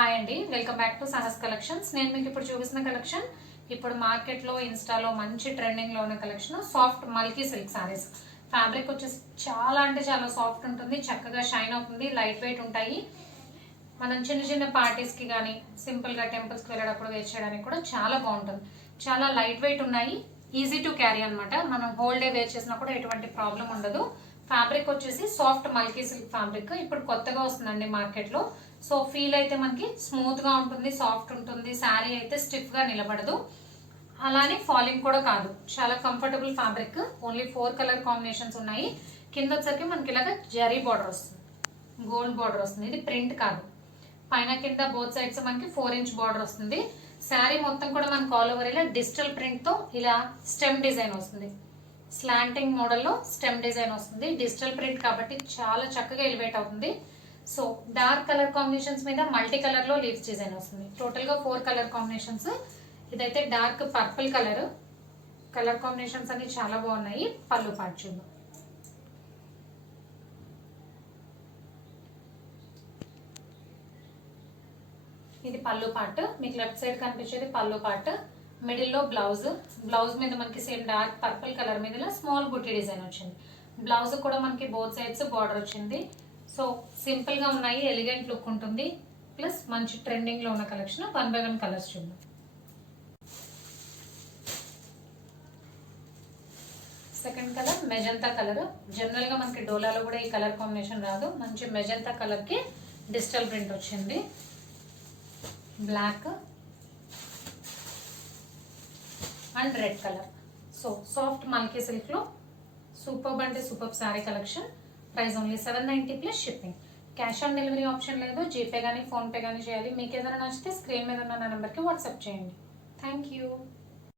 Hi అండి, welcome back to Sahas collections. నేను మీకు ఇప్పుడు చూపిస్తున్న కలెక్షన్ ఇప్పుడు మార్కెట్లో ఇన్స్టాలో మంచి ట్రెండింగ్లో ఉన్న కలెక్షన్ సాఫ్ట్ మల్కీ సిల్క్ సారీస్. ఫ్యాబ్రిక్ వచ్చేసి చాలా అంటే చాలా సాఫ్ట్ ఉంటుంది, చక్కగా షైన్ అవుతుంది, లైట్ వెయిట్ ఉంటాయి. మనం చిన్న చిన్న పార్టీస్కి కానీ సింపుల్గా టెంపుల్స్కి వెళ్ళేటప్పుడు వేర్ చేయడానికి కూడా చాలా బాగుంటుంది. చాలా లైట్ వెయిట్ ఉన్నాయి, ఈజీ టు క్యారీ అనమాట. మనం హోల్ డే వేర్ చేసినా కూడా ఎటువంటి ప్రాబ్లం ఉండదు. ఫ్యాబ్రిక్ వచ్చేసి సాఫ్ట్ మల్కీ సిల్క్ ఫ్యాబ్రిక్ ఇప్పుడు కొత్తగా వస్తుందండి మార్కెట్లో. సో ఫీల్ అయితే మనకి స్మూత్గా ఉంటుంది, సాఫ్ట్ ఉంటుంది. శారీ అయితే స్టిఫ్గా నిలబడదు, అలానే ఫాలింగ్ కూడా కాదు. చాలా comfortable fabric. Only 4 colour combinations ఉన్నాయి. కింద వచ్చరికి మనకి ఇలాగ జరీ బార్డర్ వస్తుంది, గోల్డ్ బార్డర్ వస్తుంది. ఇది ప్రింట్ కాదు. పైన కింద బోత్ సైడ్స్ మనకి 4 ఇంచ్ బార్డర్ వస్తుంది. శారీ మొత్తం కూడా మనకు ఆల్ ఓవర్ ఇలా డిజిటల్ ప్రింట్తో ఇలా స్టెమ్ డిజైన్ వస్తుంది. స్లాంటింగ్ మోడల్లో స్టెమ్ డిజైన్ వస్తుంది. డిజిటల్ ప్రింట్ కాబట్టి చాలా చక్కగా ఎలివేట్ అవుతుంది. సో డార్క్ కలర్ కాంబినేషన్స్ మీద మల్టీ కలర్లో లీవ్స్ డిజైన్ వస్తుంది. టోటల్గా 4 కలర్ కాంబినేషన్స్. ఇదైతే డార్క్ పర్పుల్ కలర్ కాంబినేషన్స్ అన్ని చాలా బాగున్నాయి. పళ్ళు పార్ట్ చూద్దాం. ఇది పళ్ళు పార్ట్. మీకు లెఫ్ట్ సైడ్ కనిపించేది పళ్ళు పార్ట్. మిడిల్లో బ్లౌజ్ మీద మనకి సేమ్ డార్క్ పర్పుల్ కలర్ మీద స్మాల్ బుట్టి డిజైన్ వచ్చింది. బ్లౌజ్ కూడా మనకి బోత్ సైడ్స్ బార్డర్ వచ్చింది. సో సింపుల్గా ఉన్నాయి, ఎలిగెంట్ లుక్ ఉంటుంది. ప్లస్ మంచి ట్రెండింగ్లో ఉన్న కలెక్షన్. 1 by 1 కలర్స్ చూద్దాం. Second colour magenta colour. జనరల్గా మనకి డోలాలో కూడా ఈ కలర్ కాంబినేషన్ రాదు. మంచి మెజంతా కలర్కి డిజిటల్ ప్రింట్ వచ్చింది. Black and red colour. So soft మల్కీ సిల్క్లో సూపర్బ్ అంటే superb sari collection. Price only 790 plus shipping. Cash on delivery option లేదు. జీపే కానీ ఫోన్పే కానీ చేయాలి. మీకు ఏదైనా నచ్చితే స్క్రీన్ మీద ఉన్న నా నెంబర్కి వాట్సాప్ చేయండి. Thank you.